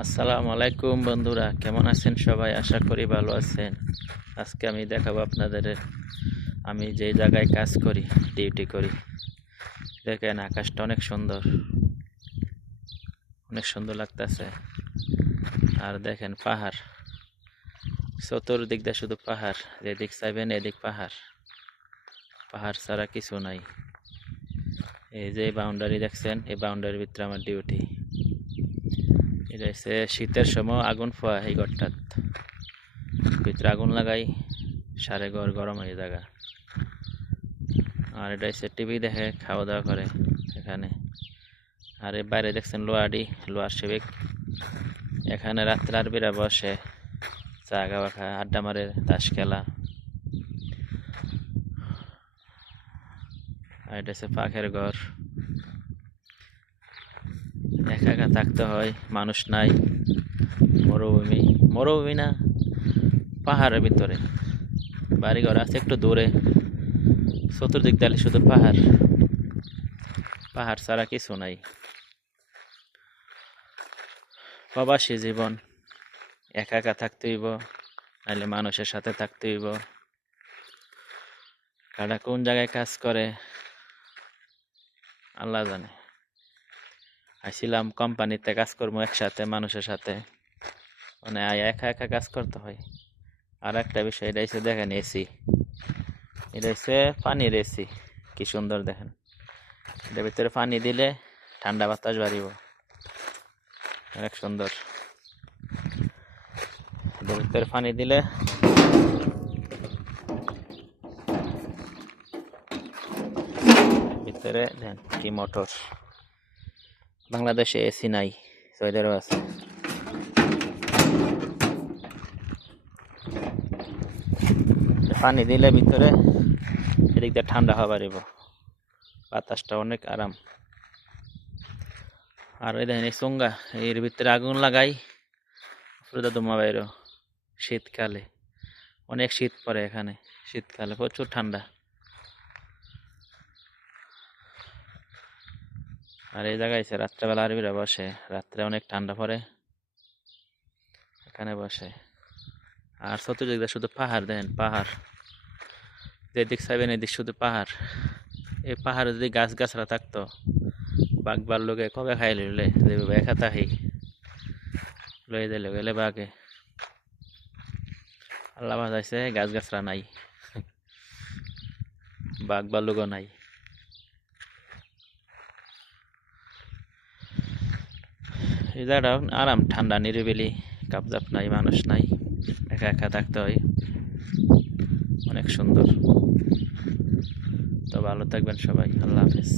আসসালামু আলাইকুম বন্ধুরা, কেমন আছেন সবাই? আশা করি ভালো আছেন। আজকে আমি দেখাবো আপনাদের আমি যে জায়গায় কাজ করি, ডিউটি করি। দেখেন আকাশটা অনেক সুন্দর, অনেক সুন্দর লাগতেছে। আর দেখেন পাহাড়, চতুর্দিক দিয়ে শুধু পাহাড়, যেদিক চাইবেন এদিক পাহাড়, পাহাড় ছাড়া কিছু নাই। এই যে বাউন্ডারি দেখছেন, এই বাউন্ডারির ভিতরে আমার ডিউটি। এটা হচ্ছে শীতের সময় আগুন ফোয়া, এই ঘরটাত ভিতরে আগুন লাগাই, সারে ঘর গরম হয়ে জায়গা। আর এটা হচ্ছে টিভি দেখে, খাওয়া দাওয়া করে এখানে। আর এই বাইরে দেখছেন লোহাডি, লোহার সেবিক। এখানে রাত্রে আরবিরা বসে, চা খাওয়া খায়, আড্ডা মারে, তাস খেলা। আর এটা হচ্ছে পাখের ঘর। একা একা থাকতে হয়, মানুষ নাই, মরুভূমি। মরুভূমি না, পাহাড়ের ভিতরে বাড়িঘর আছে একটু দূরে। চতুর্দিক দিকে শুধু পাহাড়, পাহাড় ছাড়া কিছু নাই। প্রবাসী জীবন, একা একা থাকতে হইব, নাহলে মানুষের সাথে থাকতে হইব। কারা কোন জায়গায় কাজ করে আল্লাহ জানে। আইছিলাম কোম্পানিতে কাজ করবো একসাথে মানুষের সাথে, মানে একা একা কাজ করতে হয়। আর একটা বিষয়, এটা হচ্ছে দেখেন এসি, এটা হচ্ছে পানির এসি। কি সুন্দর দেখেন, এটার ভিতরে পানি দিলে ঠান্ডা বাতাস বাড়িব, অনেক সুন্দর। এটার ভিতরে পানি দিলে ভিতরে দেন কি মোটর। বাংলাদেশে এসি নাই, সৌদিরও আছে। পানি দিলে ভিতরে এদিক দিয়ে ঠান্ডা হওয়া পারিব, বাতাসটা অনেক আরাম। আর এই দেখেন এই চোঙ্গা, এর ভিতরে আগুন লাগাই, ধুমা বাইরো। শীতকালে অনেক শীত পড়ে এখানে, শীতকালে প্রচুর ঠান্ডা। আর এই জায়গায় এসে রাত্রেবেলা আরবিরা বসে, রাত্রে অনেক ঠান্ডা পড়ে, এখানে বসে। আর চতুর্দিক দিয়ে শুধু পাহাড়, দেন পাহাড়, যেদিক চাইবেন এদিক শুধু পাহাড়। এই পাহাড়ে যদি গাছ গাছরা থাকতো, বাঘ লোকে কবে খাই লইলে যে একা তাহি লয়ে দিলে গেলে বাঘে। আল্লাহ বাজাইছে গাছ গাছরা নাই, বাঘ লোকও নাই। এই জায়গাটা আরাম, ঠান্ডা, নিরিবিলি, কাপজাপ নাই, মানুষ নাই, একা একা থাকতে হয়, অনেক সুন্দর। তো ভালো থাকবেন সবাই, আল্লাহ হাফেজ।